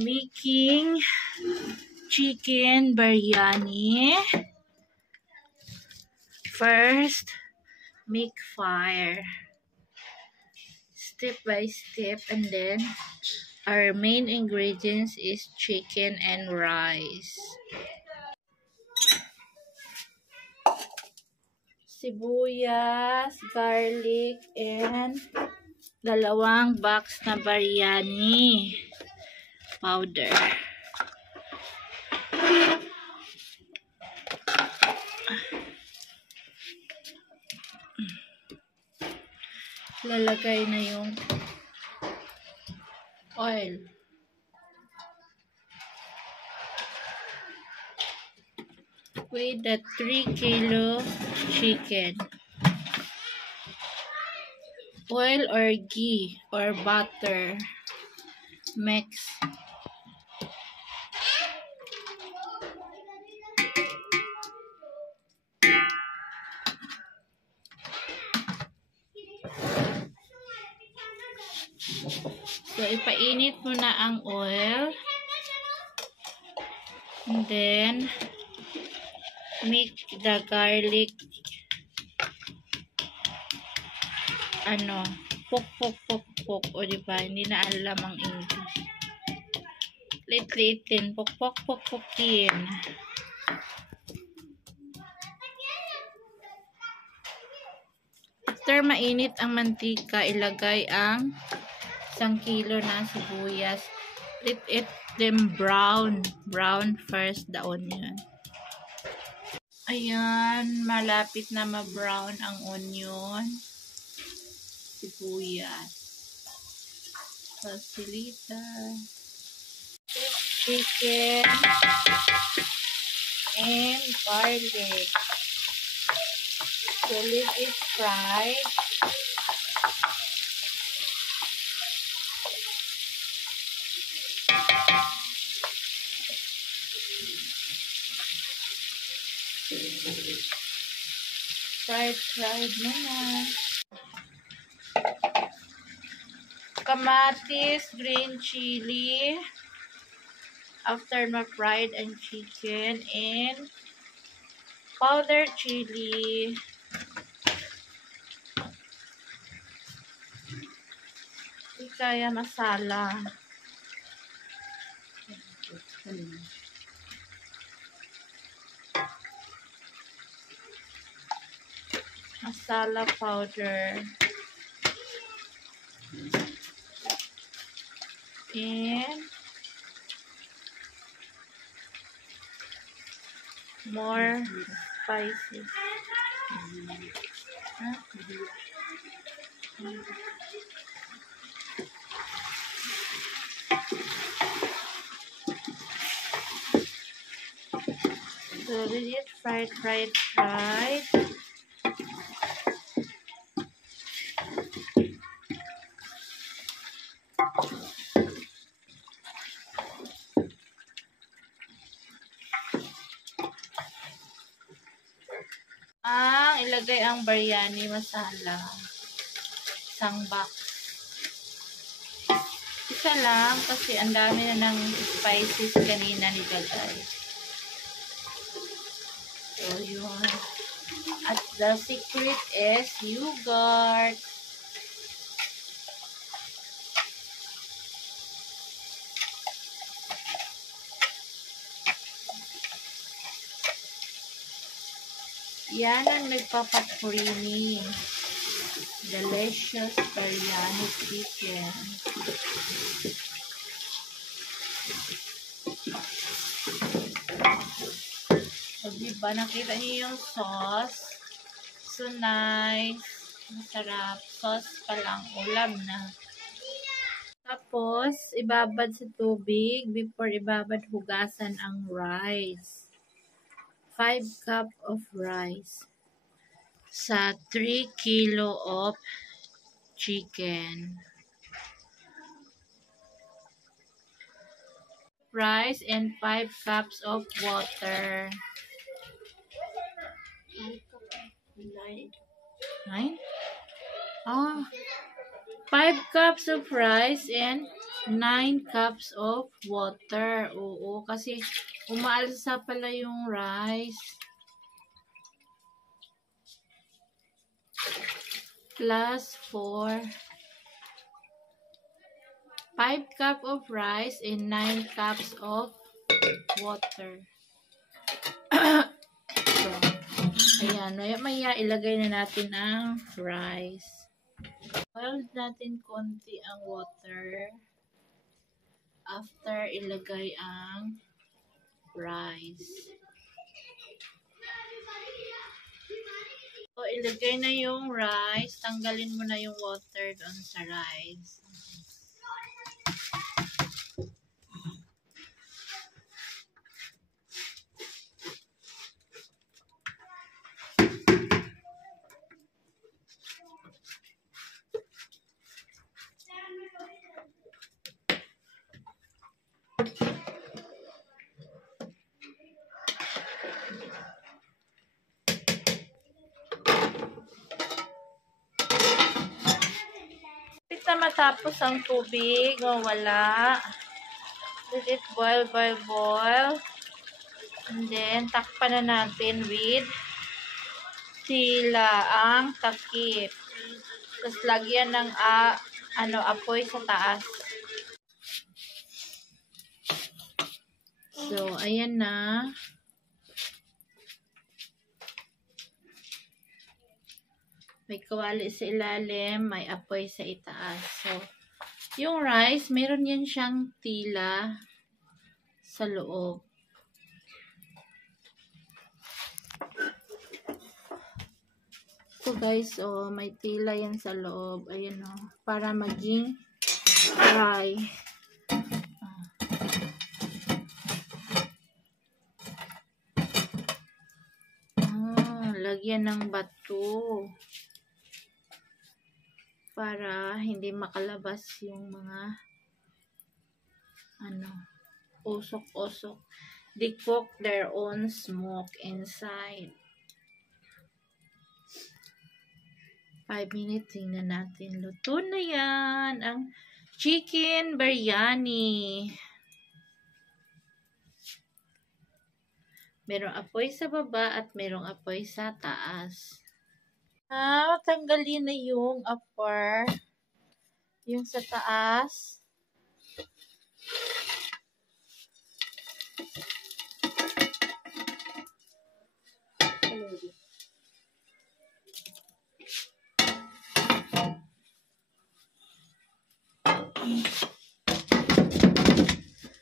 making chicken biryani. First, make fire step by step, and then our main ingredients is chicken and rice. Sibuyas, garlic, and dalawang box na biryani powder. Lalagay na yung oil. With the 3 kilo chicken. Oil or ghee or butter. Mix. So, ipainit mo na ang oil. And then, mix the garlic. Pok. O, diba? Hindi na alam ang English. Lit-litin. Pokin. After mainit ang mantika, ilagay ang 1 kilo na sibuyas. Let them brown first, the onion. Ayan, malapit na ma-brown ang onion. Sibuyas. Pasilita. Chicken. And garlic. So, let it fry. Fried muna. Kamatis, green chili. After ma-fried ang chicken, and powdered chili. Kaya masala. Masala powder. And more spices. So let it fried. Ilagay ang biryani masala. Isang box. Isa lang kasi ang dami na ng spices kanina nilagay. So, yun. At the secret is yogurt. Yan ang nagpapa-creamy. Delicious biryani chicken. So, diba, nakita niyo yung sauce? So nice. Masarap. Sauce pa lang. Ulam na. Tapos, ibabad sa tubig. Before ibabad, hugasan ang rice. 5 cup of rice sa 3 kilo of chicken. Rice and 5 cups of water. 9? 5 cups of rice and 9 cups of water. Oo, kasi umaalsa pala yung rice. Plus 4. 5 cup of rice and 9 cups of water. So, ayan. Maya ilagay na natin ang rice. Boil natin konti ang water. After ilagay ang rice. So, ilagay na yung rice. Tanggalin mo na yung water doon sa rice. Na matapos ang tubig, wala. Let it boil. And then, takpan na natin with tila ang takip. Tapos, lagyan ng apoy sa taas. So, ayan na. May kawali sa ilalim, may apoy sa itaas. So, yung rice, meron yan siyang tila sa loob. So, guys, may tila yan sa loob. Ayan, para maging dry. Lagyan ng bato. Para hindi makalabas yung mga usok-usok. They cook their own smoke inside. 5 minutes, tingnan natin. Luto na yan. Ang chicken biryani. Merong apoy sa baba at merong apoy sa taas. Tanggalin na yung upper. Yung sa taas.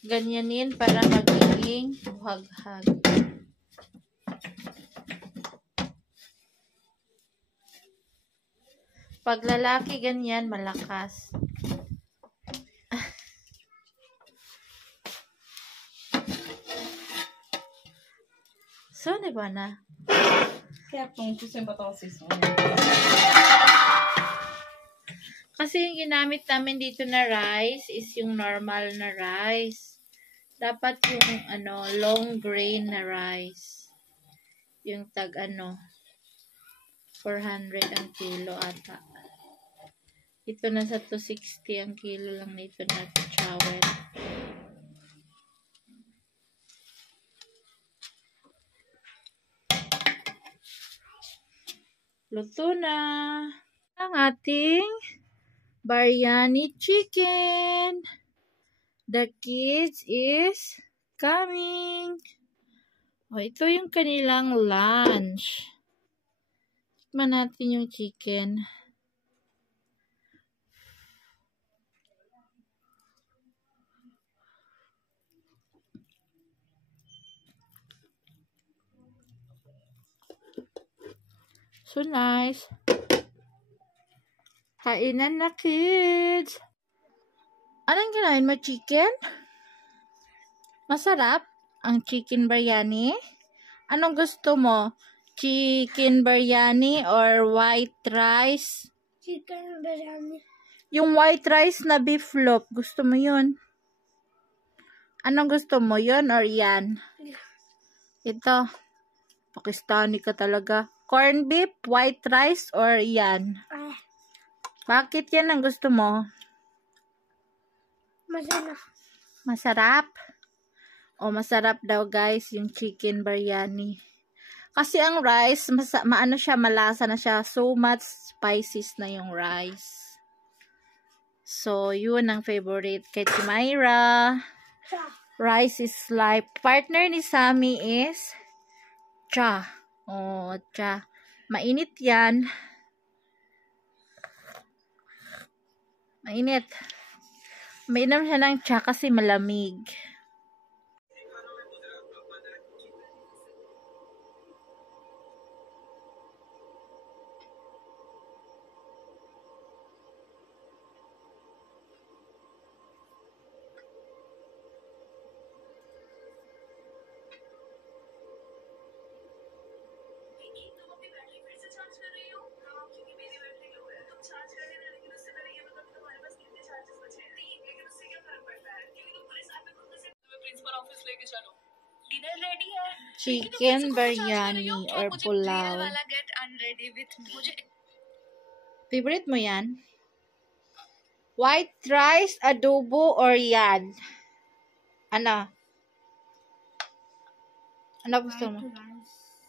Ganyanin para magiging buhag-hag. Pag lalaki, ganyan, malakas. So, diba na? Kaya kung gusto yung batosis mo. Kasi yung ginamit namin dito na rice is yung normal na rice. Dapat yung long grain na rice. Yung 400 ang kilo ata. Ito na sa 260 ang kilo lang nito na chower. Luto na ang ating biryani chicken. The kids is coming. Ito yung kanilang lunch. Tikman natin yung chicken. So nice. Kainan na, kids. Anong kinain mo, chicken? Masarap ang chicken biryani? Anong gusto mo? Chicken biryani or white rice? Chicken biryani. Yung white rice na beef loaf, gusto mo yun? Anong gusto mo, yun or yan? Ito. Pakistani ka talaga. Corn beef, white rice, or yan? Bakit yan ang gusto mo? Masarap. Masarap? O, masarap daw guys yung chicken biryani. Kasi ang rice, maano siya, malasa na siya. So much spices na yung rice. So, yun ang favorite kay Chimaira. Rice is life. Partner ni Sammy is cha. Oh, cha. Mainit yan. Mainit. Mainam siya ng cha kasi malamig. Chicken biryani or pulao. Favorite mo yan? White rice, adobo, or yan? Ano? Ano gusto mo?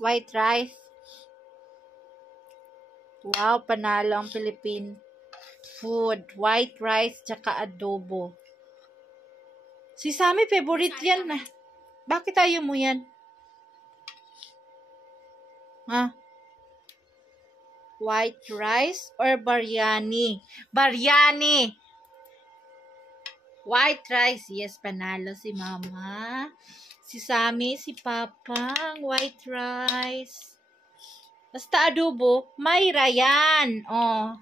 White rice. Wow, panalo ang Philippine food. White rice, tsaka adobo. Si Sammy, favorite yan na. Bakit ayaw mo yan? Ha? White rice or biryani? Biryani! White rice. Yes, panalo si Mama. Si Sammy, si Papa, ang white rice. Basta adobo, Mayra yan. Oh.